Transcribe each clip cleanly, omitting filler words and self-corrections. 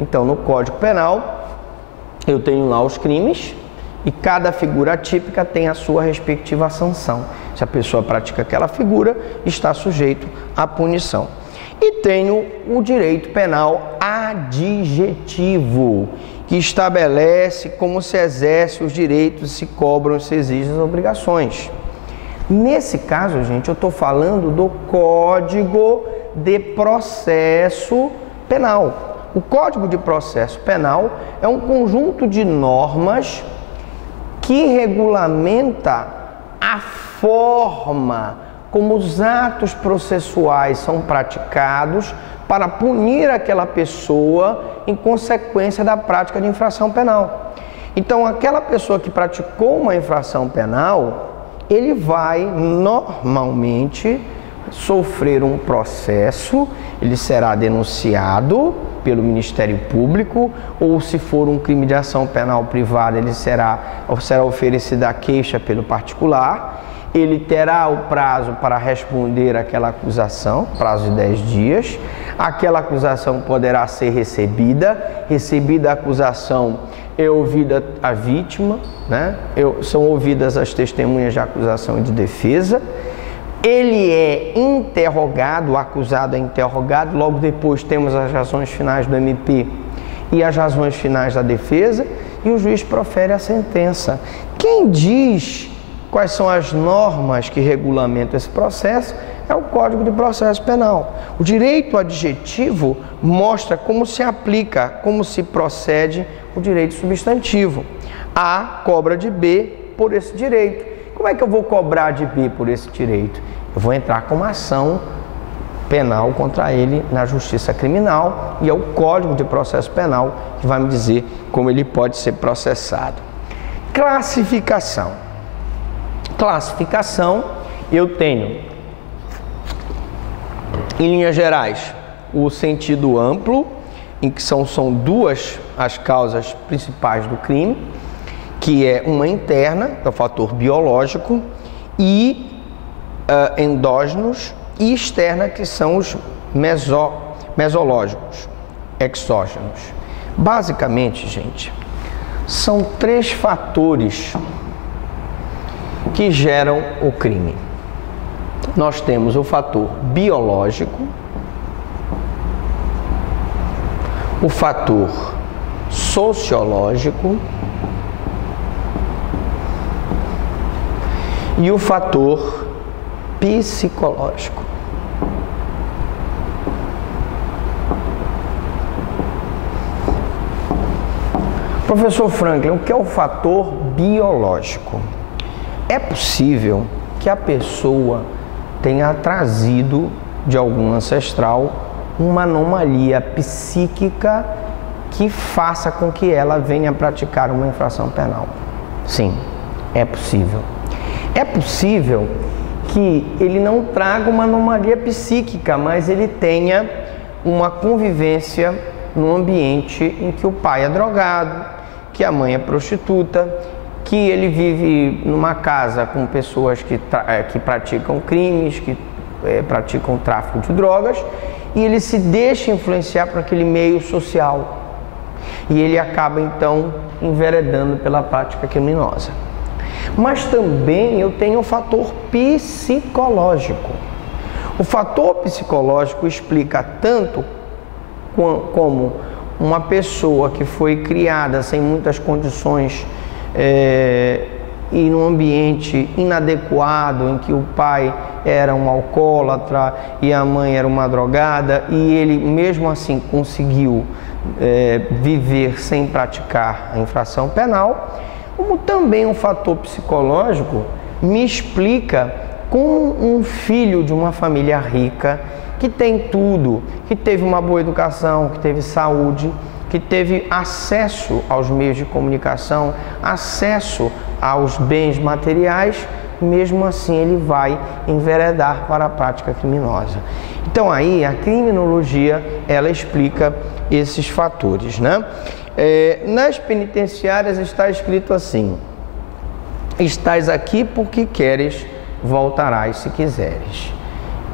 Então, no Código Penal, eu tenho lá os crimes e cada figura típica tem a sua respectiva sanção. Se a pessoa pratica aquela figura, está sujeito à punição. E tenho o direito penal adjetivo, que estabelece como se exerce os direitos, se cobram, se exigem as obrigações. Nesse caso, gente, eu estou falando do Código de Processo Penal. O Código de Processo Penal é um conjunto de normas que regulamenta a forma como os atos processuais são praticados para punir aquela pessoa em consequência da prática de infração penal. Então, aquela pessoa que praticou uma infração penal, ele vai normalmente sofrer um processo, ele será denunciado pelo Ministério Público, ou se for um crime de ação penal privada, ele será oferecida a queixa pelo particular, ele terá o prazo para responder àquela acusação, prazo de 10 dias, aquela acusação poderá ser recebida a acusação é ouvida a vítima, né? São ouvidas as testemunhas de acusação e de defesa, ele é interrogado, o acusado é interrogado, logo depois temos as razões finais do MP e as razões finais da defesa, e o juiz profere a sentença. Quem diz quais são as normas que regulamentam esse processo é o Código de Processo Penal. O direito adjetivo mostra como se aplica, como se procede o direito substantivo. A cobra de B por esse direito. Como é que eu vou cobrar de B por esse direito? Eu vou entrar com uma ação penal contra ele na Justiça Criminal, e é o Código de Processo Penal que vai me dizer como ele pode ser processado. Classificação. Classificação, eu tenho, em linhas gerais, o sentido amplo, em que são duas as causas principais do crime, que é uma interna, que é o fator biológico, e endógenos, e externa, que são os mesológicos, exógenos. Basicamente, gente, são 3 fatores que geram o crime. Nós temos o fator biológico, o fator sociológico e o fator psicológico. Professor Franklin, o que é o fator biológico? É possível que a pessoa tenha trazido de algum ancestral uma anomalia psíquica que faça com que ela venha praticar uma infração penal. Sim, é possível. É possível que ele não traga uma anomalia psíquica, mas ele tenha uma convivência num ambiente em que o pai é drogado, que a mãe é prostituta, que ele vive numa casa com pessoas que praticam crimes, que praticam tráfico de drogas, e ele se deixa influenciar por aquele meio social. E ele acaba, então, enveredando pela prática criminosa. Mas também eu tenho o fator psicológico. O fator psicológico explica tanto como uma pessoa que foi criada sem muitas condições e num ambiente inadequado, em que o pai era um alcoólatra e a mãe era uma drogada, e ele mesmo assim conseguiu viver sem praticar a infração penal, como também um fator psicológico me explica como um filho de uma família rica, que tem tudo, que teve uma boa educação, que teve saúde, que teve acesso aos meios de comunicação, acesso aos bens materiais, mesmo assim ele vai enveredar para a prática criminosa. Então aí a criminologia, ela explica esses fatores, né? Nas penitenciárias está escrito assim: estás aqui porque queres, voltarás se quiseres.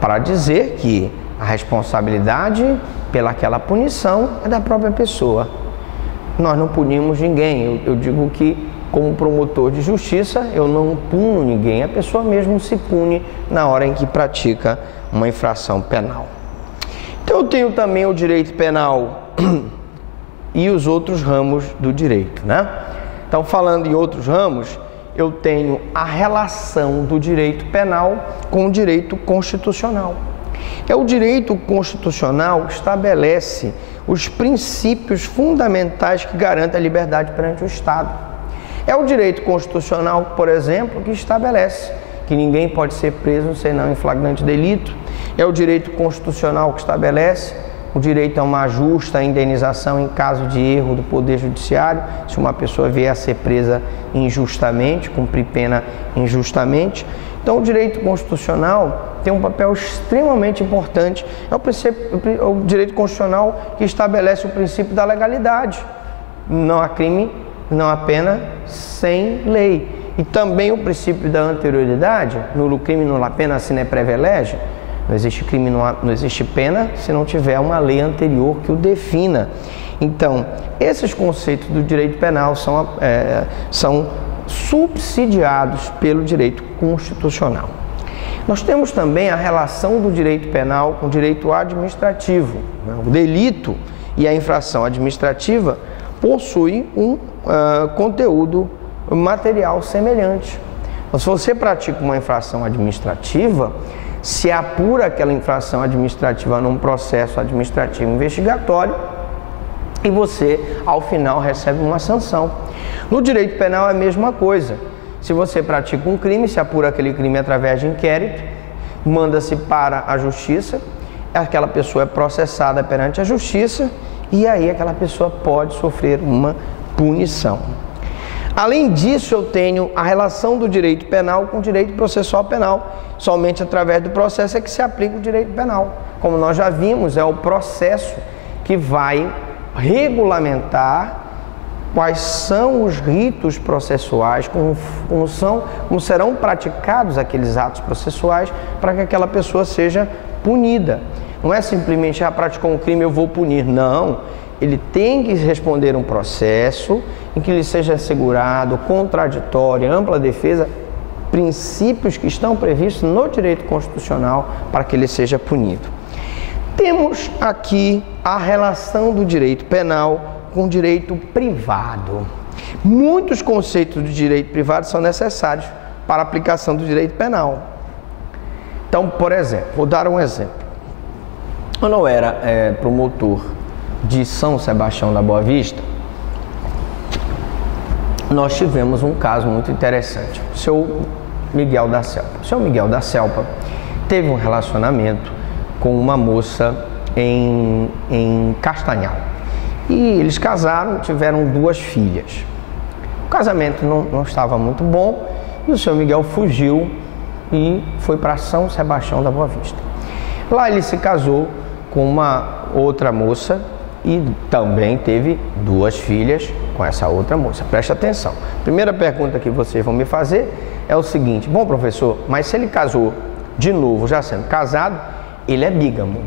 Para dizer que a responsabilidade pelaquela punição é da própria pessoa. Nós não punimos ninguém. Eu digo que, como promotor de justiça, eu não puno ninguém. A pessoa mesmo se pune na hora em que pratica uma infração penal. Então eu tenho também o direito penal e os outros ramos do direito, né? Então, falando em outros ramos, eu tenho a relação do direito penal com o direito constitucional. O direito constitucional que estabelece os princípios fundamentais que garantem a liberdade perante o Estado. É o direito constitucional, por exemplo, que estabelece que ninguém pode ser preso senão em flagrante delito. É o direito constitucional que estabelece o direito a uma justa indenização em caso de erro do Poder Judiciário, se uma pessoa vier a ser presa injustamente, cumprir pena injustamente. Então, o direito constitucional tem um papel extremamente importante. É o direito constitucional que estabelece o princípio da legalidade. Não há crime, não há pena sem lei. E também o princípio da anterioridade, nulo crime, nulla pena, sine praevia lege. Não existe crime, não existe pena se não tiver uma lei anterior que o defina. Então, esses conceitos do direito penal são subsidiados pelo direito constitucional. Nós temos também a relação do direito penal com o direito administrativo. O delito e a infração administrativa possuem um conteúdo material semelhante. Então, se você pratica uma infração administrativa, se apura aquela infração administrativa num processo administrativo investigatório e você, ao final, recebe uma sanção. No direito penal é a mesma coisa. Se você pratica um crime, se apura aquele crime através de inquérito, manda-se para a justiça, aquela pessoa é processada perante a justiça e aí aquela pessoa pode sofrer uma punição. Além disso, eu tenho a relação do direito penal com o direito processual penal. Somente através do processo é que se aplica o direito penal. Como nós já vimos, é o processo que vai regulamentar quais são os ritos processuais, como serão praticados aqueles atos processuais para que aquela pessoa seja punida. Não é simplesmente, praticou um crime, eu vou punir. Não, ele tem que responder um processo em que lhe seja assegurado contraditório, ampla defesa, princípios que estão previstos no direito constitucional para que ele seja punido. Temos aqui a relação do direito penal com o direito privado. Muitos conceitos do direito privado são necessários para a aplicação do direito penal. Então, por exemplo, vou dar um exemplo. Quando eu era promotor de São Sebastião da Boa Vista, nós tivemos um caso muito interessante. O seu Miguel da Selpa. O seu Miguel da Selpa teve um relacionamento com uma moça em Castanhal. E eles casaram, tiveram 2 filhas. O casamento não estava muito bom e o seu Miguel fugiu e foi para São Sebastião da Boa Vista. Lá ele se casou com uma outra moça e também teve 2 filhas com essa outra moça. Preste atenção. Primeira pergunta que vocês vão me fazer é o seguinte: bom, professor, mas se ele casou de novo, já sendo casado, ele é bígamo.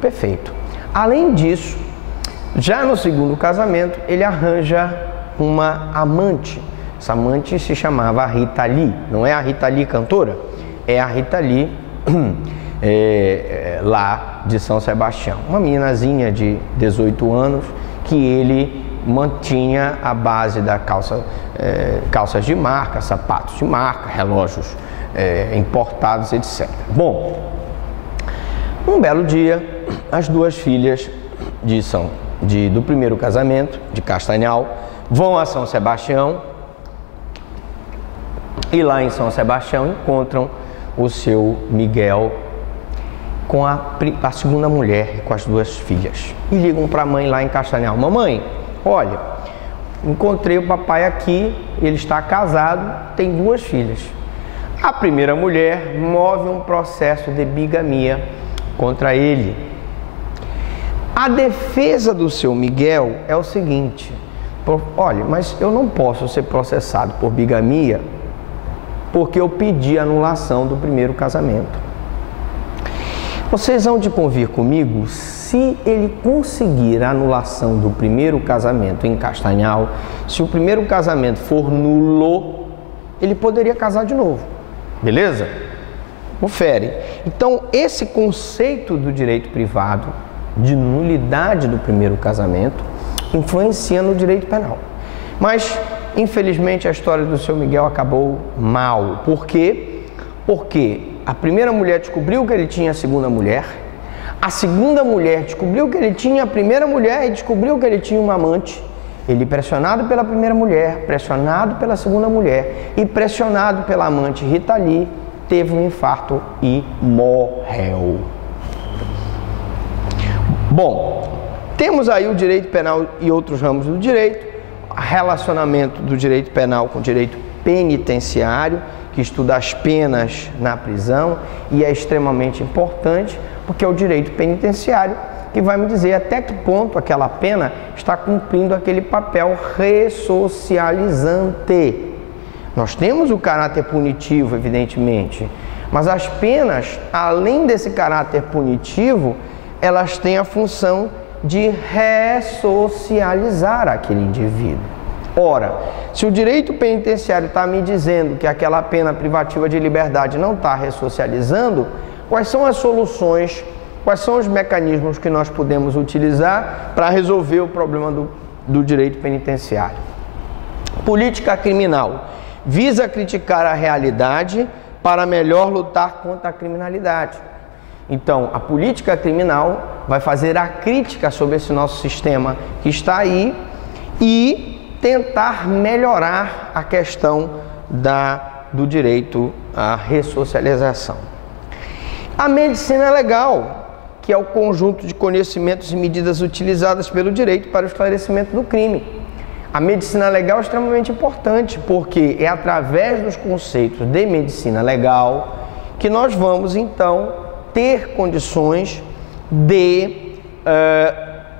Perfeito. Além disso, já no segundo casamento, ele arranja uma amante. Essa amante se chamava Rita Lee. Não é a Rita Lee cantora? É a Rita Lee lá de São Sebastião. Uma meninazinha de 18 anos que ele mantinha a base da calças de marca, sapatos de marca, relógios importados, etc. Bom, um belo dia, as 2 filhas do primeiro casamento, de Castanhal, vão a São Sebastião e lá em São Sebastião encontram o seu Miguel com a segunda mulher, com as 2 filhas. E ligam para a mãe lá em Castanhal: mamãe, olha, encontrei o papai aqui, ele está casado, tem 2 filhas. A primeira mulher move um processo de bigamia contra ele. A defesa do seu Miguel é o seguinte: olha, mas eu não posso ser processado por bigamia porque eu pedi anulação do primeiro casamento. Vocês vão de convir comigo, se ele conseguir a anulação do primeiro casamento em Castanhal, se o primeiro casamento for nulo, ele poderia casar de novo, beleza? Confere. Então, esse conceito do direito privado, de nulidade do primeiro casamento, influencia no direito penal. Mas, infelizmente, a história do seu Miguel acabou mal. Por quê? Porque a primeira mulher descobriu que ele tinha a segunda mulher, a segunda mulher descobriu que ele tinha a primeira mulher e descobriu que ele tinha uma amante. Ele, pressionado pela primeira mulher, pressionado pela segunda mulher e pressionado pela amante Rita Lee, teve um infarto e morreu. Bom, temos aí o direito penal e outros ramos do direito, relacionamento do direito penal com o direito penitenciário, que estuda as penas na prisão e é extremamente importante, porque é o direito penitenciário que vai me dizer até que ponto aquela pena está cumprindo aquele papel ressocializante. Nós temos o caráter punitivo, evidentemente, mas as penas, além desse caráter punitivo, elas têm a função de ressocializar aquele indivíduo. Ora, se o direito penitenciário está me dizendo que aquela pena privativa de liberdade não está ressocializando, quais são as soluções, quais são os mecanismos que nós podemos utilizar para resolver o problema do direito penitenciário? Política criminal visa criticar a realidade para melhor lutar contra a criminalidade. Então, a política criminal vai fazer a crítica sobre esse nosso sistema que está aí e tentar melhorar a questão do direito à ressocialização. A medicina legal, que é o conjunto de conhecimentos e medidas utilizadas pelo direito para o esclarecimento do crime. A medicina legal é extremamente importante, porque é através dos conceitos de medicina legal que nós vamos, então, ter condições de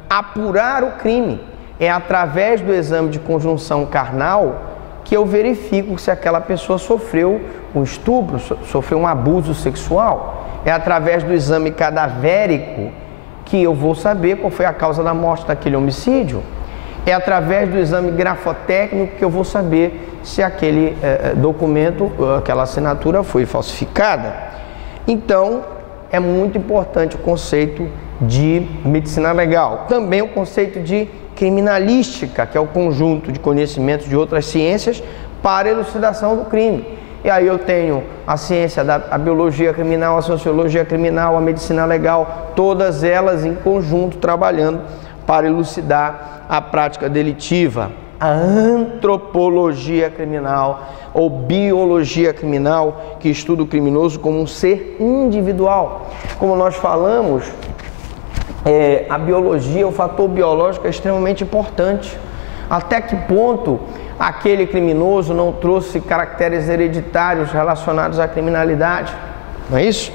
apurar o crime. É através do exame de conjunção carnal que eu verifico se aquela pessoa sofreu um estupro, sofreu um abuso sexual. É através do exame cadavérico que eu vou saber qual foi a causa da morte daquele homicídio. É através do exame grafotécnico que eu vou saber se aquele documento, aquela assinatura foi falsificada. Então, é muito importante o conceito de medicina legal. Também o conceito de criminalística, que é o conjunto de conhecimentos de outras ciências para a elucidação do crime. E aí eu tenho a ciência a biologia criminal, a sociologia criminal, a medicina legal, todas elas em conjunto trabalhando para elucidar a prática delitiva. A antropologia criminal ou biologia criminal, que estuda o criminoso como um ser individual. Como nós falamos, a biologia, o fator biológico é extremamente importante. Até que ponto aquele criminoso não trouxe caracteres hereditários relacionados à criminalidade? Não é isso?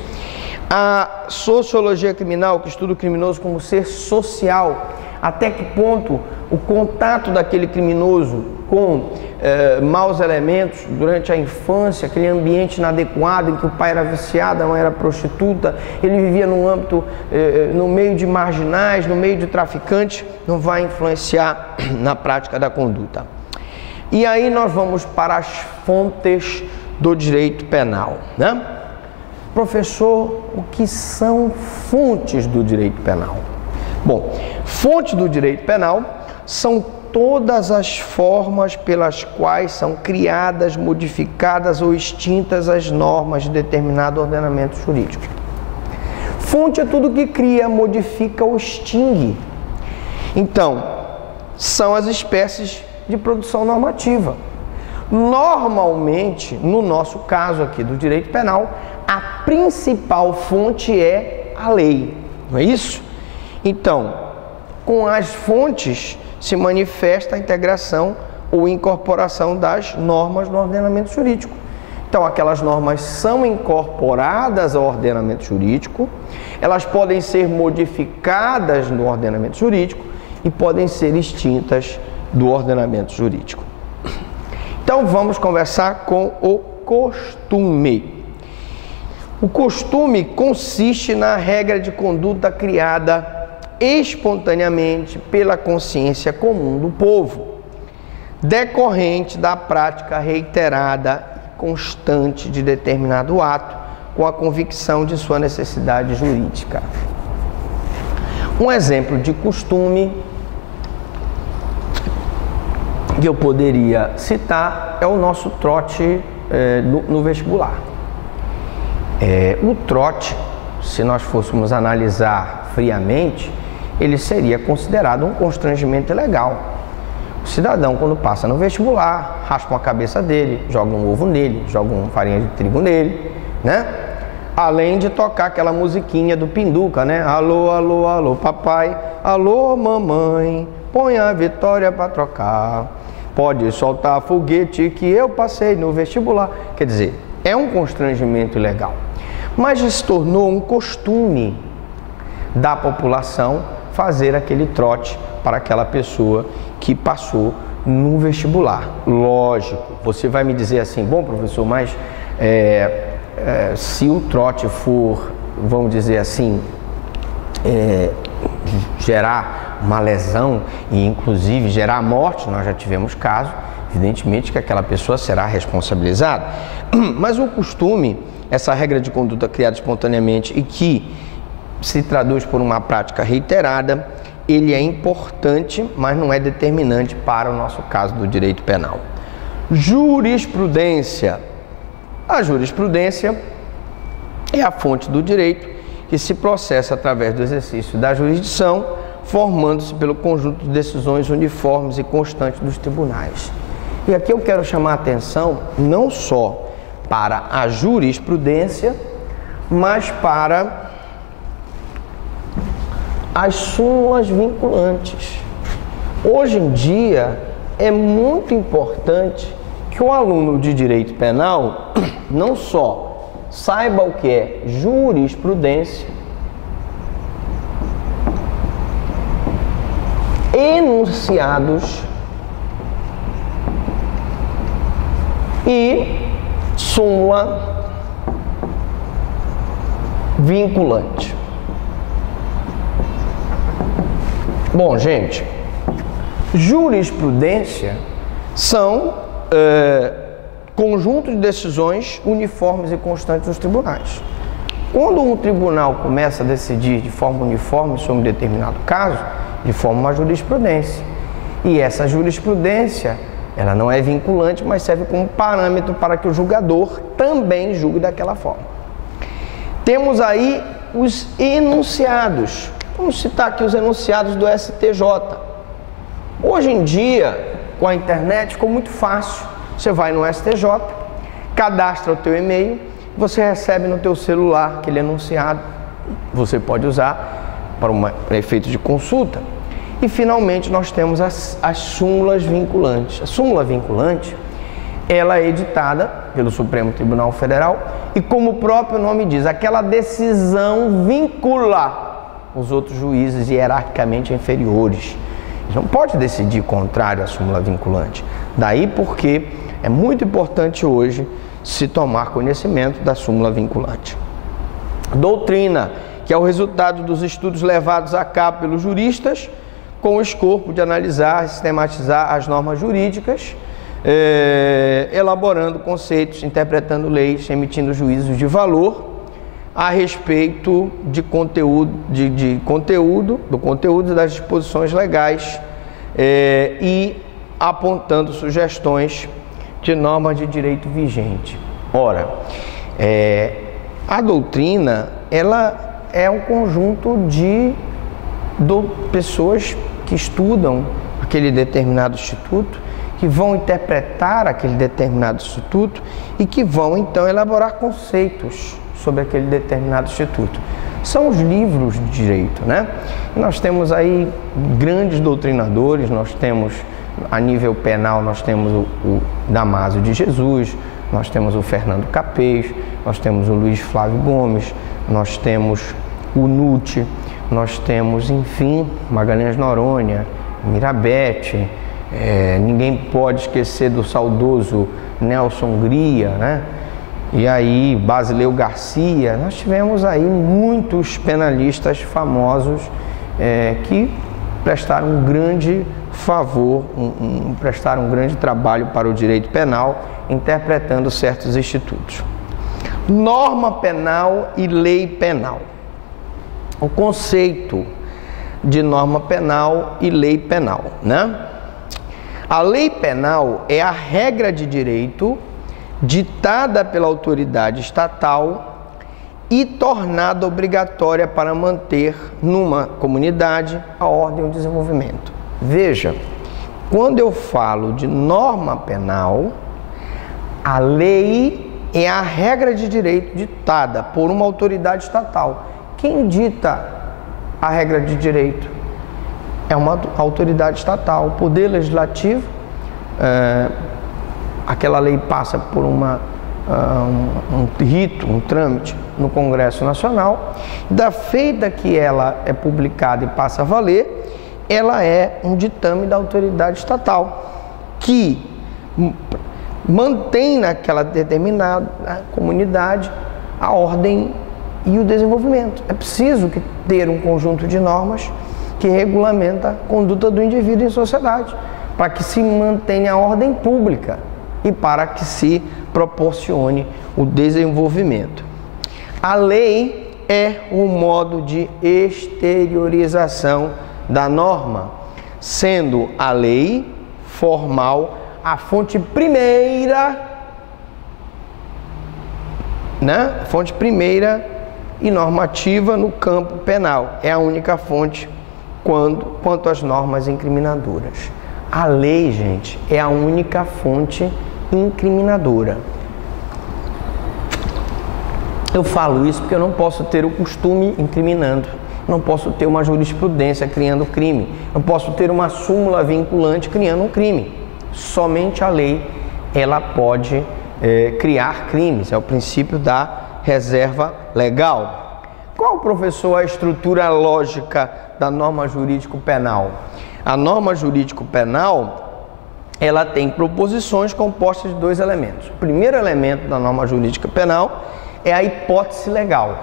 A sociologia criminal, que estuda o criminoso como ser social. Até que ponto o contato daquele criminoso com maus elementos durante a infância, aquele ambiente inadequado em que o pai era viciado, a mãe era prostituta, ele vivia num âmbito, no meio de marginais, no meio de traficantes, não vai influenciar na prática da conduta. E aí nós vamos para as fontes do direito penal, né? Professor, o que são fontes do direito penal? Bom, fontes do direito penal são todas as formas pelas quais são criadas, modificadas ou extintas as normas de determinado ordenamento jurídico. Fonte é tudo que cria, modifica ou extingue. Então, são as espécies de produção normativa. Normalmente, no nosso caso aqui do direito penal, a principal fonte é a lei, não é isso? Então, com as fontes se manifesta a integração ou incorporação das normas no ordenamento jurídico. Então, aquelas normas são incorporadas ao ordenamento jurídico, elas podem ser modificadas no ordenamento jurídico e podem ser extintas do ordenamento jurídico. Então, vamos conversar com o costume. O costume consiste na regra de conduta criada espontaneamente pela consciência comum do povo, decorrente da prática reiterada e constante de determinado ato, com a convicção de sua necessidade jurídica. Um exemplo de costume que eu poderia citar é o nosso trote no vestibular. O trote, se nós fôssemos analisar friamente, ele seria considerado um constrangimento ilegal. O cidadão, quando passa no vestibular, raspa a cabeça dele, joga um ovo nele, joga uma farinha de trigo nele, né? Além de tocar aquela musiquinha do Pinduca, né? Alô, alô, alô, papai, alô, mamãe, põe a vitória para trocar. Pode soltar foguete que eu passei no vestibular. Quer dizer, é um constrangimento ilegal. Mas se tornou um costume da população fazer aquele trote para aquela pessoa que passou no vestibular. Lógico, você vai me dizer assim, bom, professor, mas se o trote for, vamos dizer assim, gerar uma lesão e inclusive gerar morte, nós já tivemos caso, evidentemente que aquela pessoa será responsabilizada. Mas o costume, essa regra de conduta criada espontaneamente e que se traduz por uma prática reiterada, ele é importante, mas não é determinante para o nosso caso do direito penal. Jurisprudência. A jurisprudência é a fonte do direito que se processa através do exercício da jurisdição, formando-se pelo conjunto de decisões uniformes e constantes dos tribunais. E aqui eu quero chamar a atenção não só para a jurisprudência, mas para as súmulas vinculantes. Hoje em dia é muito importante que o aluno de direito penal não só saiba o que é jurisprudência, enunciados e súmula vinculante. Bom, gente, jurisprudência são conjunto de decisões uniformes e constantes dos tribunais. Quando um tribunal começa a decidir de forma uniforme sobre um determinado caso, ele forma uma jurisprudência. E essa jurisprudência, ela não é vinculante, mas serve como parâmetro para que o julgador também julgue daquela forma. Temos aí os enunciados. Vamos citar aqui os enunciados do STJ. Hoje em dia, com a internet, ficou muito fácil. Você vai no STJ, cadastra o teu e-mail, você recebe no teu celular aquele enunciado. Você pode usar para efeito de consulta. E, finalmente, nós temos as súmulas vinculantes. A súmula vinculante, ela é editada pelo Supremo Tribunal Federal e, como o próprio nome diz, aquela decisão vincula os outros juízes hierarquicamente inferiores. Eles não pode decidir contrário à súmula vinculante. Daí porque é muito importante hoje se tomar conhecimento da súmula vinculante. Doutrina, que é o resultado dos estudos levados a cabo pelos juristas, com o escopo de analisar e sistematizar as normas jurídicas, elaborando conceitos, interpretando leis, emitindo juízos de valor a respeito de conteúdo, do conteúdo das disposições legais e apontando sugestões de normas de direito vigente. Ora, a doutrina, ela é um conjunto de pessoas que estudam aquele determinado instituto, que vão interpretar aquele determinado instituto e que vão, então, elaborar conceitos sobre aquele determinado instituto. São os livros de direito, né? Nós temos aí grandes doutrinadores, nós temos, a nível penal, nós temos o Damásio de Jesus, nós temos o Fernando Capês, nós temos o Luiz Flávio Gomes, nós temos o Nutti, nós temos, enfim, Magalhães Noronha, Mirabete, ninguém pode esquecer do saudoso Nelson Gria, né? e aí Basileu Garcia, nós tivemos aí muitos penalistas famosos que prestaram um grande favor, prestaram um grande trabalho para o direito penal, interpretando certos institutos. Norma penal e lei penal. O conceito de norma penal e lei penal, né? A lei penal é a regra de direito ditada pela autoridade estatal e tornada obrigatória para manter numa comunidade a ordem e o desenvolvimento. Veja, quando eu falo de norma penal, a lei é a regra de direito ditada por uma autoridade estatal. Quem dita a regra de direito? É uma autoridade estatal. O Poder Legislativo, aquela lei passa por um rito, um trâmite no Congresso Nacional. Da feita que ela é publicada e passa a valer, ela é um ditame da autoridade estatal, que mantém naquela determinada comunidade a ordem e o desenvolvimento. É preciso ter um conjunto de normas que regulamenta a conduta do indivíduo em sociedade, para que se mantenha a ordem pública e para que se proporcione o desenvolvimento. A lei é um modo de exteriorização da norma, sendo a lei formal a fonte primeira, né? Fonte primeira e normativa no campo penal. É a única fonte quanto às normas incriminadoras. A lei, gente, é a única fonte incriminadora. Eu falo isso porque eu não posso ter o costume incriminando, não posso ter uma jurisprudência criando crime, não posso ter uma súmula vinculante criando um crime. Somente a lei, ela pode criar crimes, é o princípio da reserva legal. Qual, professor, a estrutura lógica da norma jurídico-penal? A norma jurídico-penal, ela tem proposições compostas de dois elementos. O primeiro elemento da norma jurídico-penal é a hipótese legal,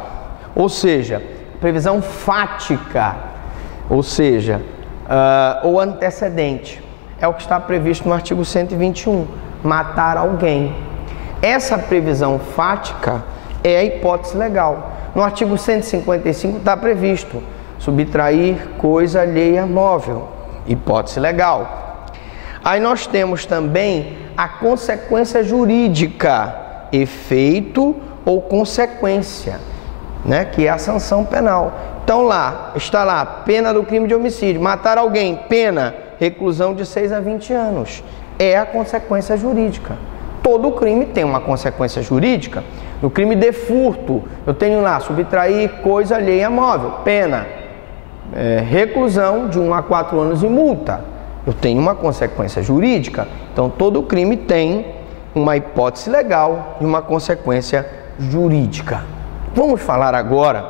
ou seja, previsão fática, ou seja, ou antecedente. É o que está previsto no artigo 121, matar alguém. Essa previsão fática é a hipótese legal. No artigo 155 está previsto subtrair coisa alheia móvel, hipótese legal. Aí nós temos também a consequência jurídica, efeito ou consequência, né, que é a sanção penal. Então está lá, pena do crime de homicídio, matar alguém, pena, reclusão de 6 a 20 anos. É a consequência jurídica. Todo crime tem uma consequência jurídica. No crime de furto, eu tenho lá, subtrair coisa alheia móvel, pena, reclusão de 1 a 4 anos e multa. Eu tenho uma consequência jurídica. Então todo crime tem uma hipótese legal e uma consequência jurídica. Vamos falar agora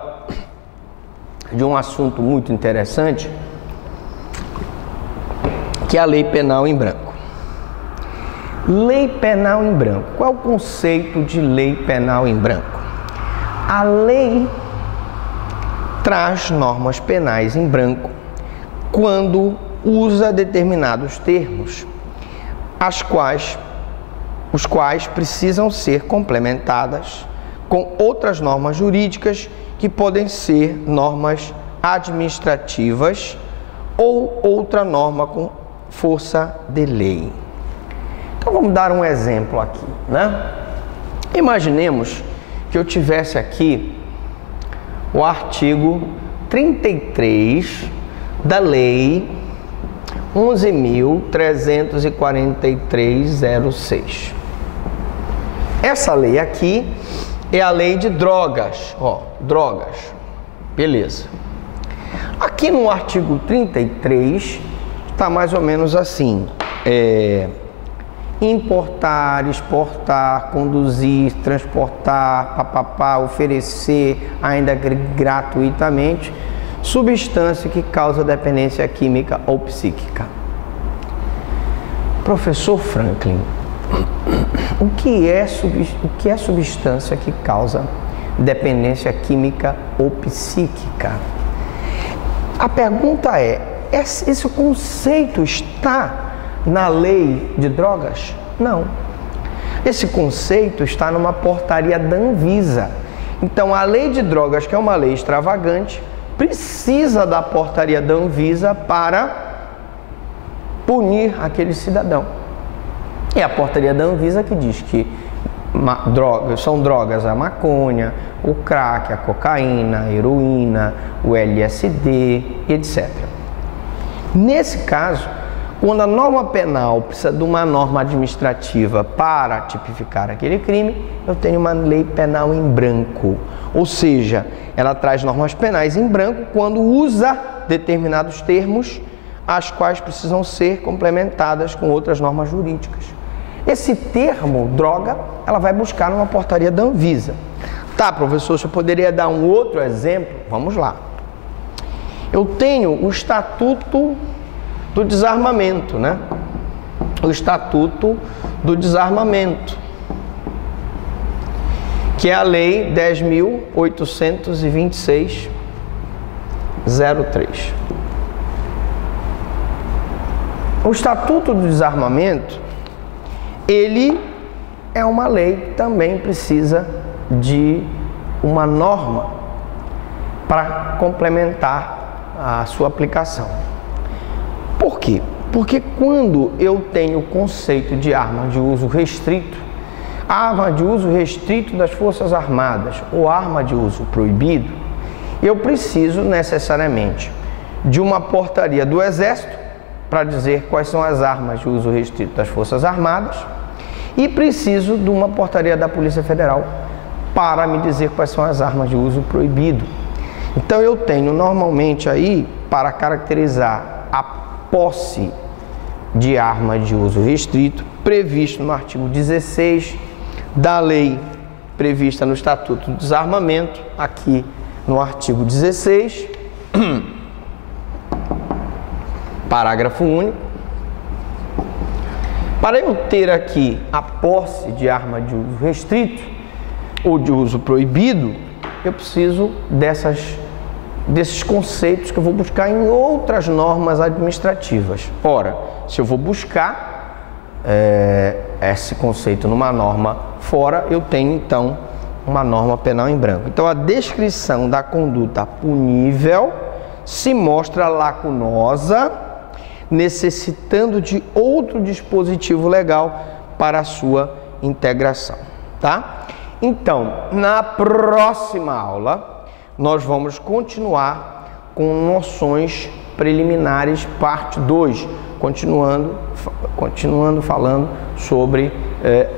de um assunto muito interessante, que é a lei penal em branco. Lei penal em branco. Qual é o conceito de lei penal em branco? A lei traz normas penais em branco quando usa determinados termos, os quais precisam ser complementadas com outras normas jurídicas que podem ser normas administrativas ou outra norma com força de lei. Então vamos dar um exemplo aqui, né? Imaginemos que eu tivesse aqui o artigo 33 da Lei 11.343/06. Essa lei aqui é a lei de drogas, drogas, beleza. Aqui no artigo 33 está mais ou menos assim: importar, exportar, conduzir, transportar, oferecer, ainda gratuitamente, substância que causa dependência química ou psíquica. Professor Franklin, O que é substância que causa dependência química ou psíquica? A pergunta é, esse conceito está na lei de drogas? Não. Esse conceito está numa portaria da Anvisa. Então, a lei de drogas, que é uma lei extravagante, precisa da portaria da Anvisa para punir aquele cidadão. É a portaria da Anvisa que diz que são drogas a maconha, o crack, a cocaína, a heroína, o LSD, etc. Nesse caso, quando a norma penal precisa de uma norma administrativa para tipificar aquele crime, eu tenho uma lei penal em branco. Ou seja, ela traz normas penais em branco quando usa determinados termos, as quais precisam ser complementadas com outras normas jurídicas. Esse termo, droga, ela vai buscar numa portaria da Anvisa. Tá, professor, você poderia dar um outro exemplo? Vamos lá. Eu tenho o Estatuto do Desarmamento, né? O Estatuto do Desarmamento, que é a Lei 10.826/03. O Estatuto do Desarmamento, ele é uma lei, também precisa de uma norma para complementar a sua aplicação. Por quê? Porque quando eu tenho o conceito de arma de uso restrito, arma de uso restrito das Forças Armadas ou arma de uso proibido, eu preciso necessariamente de uma portaria do Exército para dizer quais são as armas de uso restrito das Forças Armadas e preciso de uma portaria da Polícia Federal para me dizer quais são as armas de uso proibido. Então eu tenho normalmente aí, para caracterizar a posse de arma de uso restrito, previsto no artigo 16 da lei prevista no Estatuto do Desarmamento, aqui no artigo 16, parágrafo único. Para eu ter aqui a posse de arma de uso restrito ou de uso proibido, eu preciso desses conceitos que eu vou buscar em outras normas administrativas. Ora, se eu vou buscar esse conceito numa norma fora, eu tenho então uma norma penal em branco. Então a descrição da conduta punível se mostra lacunosa, necessitando de outro dispositivo legal para a sua integração, tá? Então, na próxima aula, nós vamos continuar com noções preliminares, parte 2, continuando falando sobre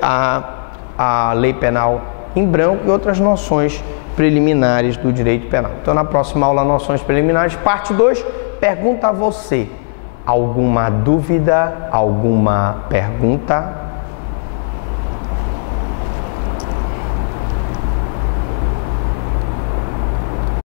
a lei penal em branco e outras noções preliminares do direito penal. Então, na próxima aula, noções preliminares, parte 2, pergunta a você. Alguma dúvida, alguma pergunta?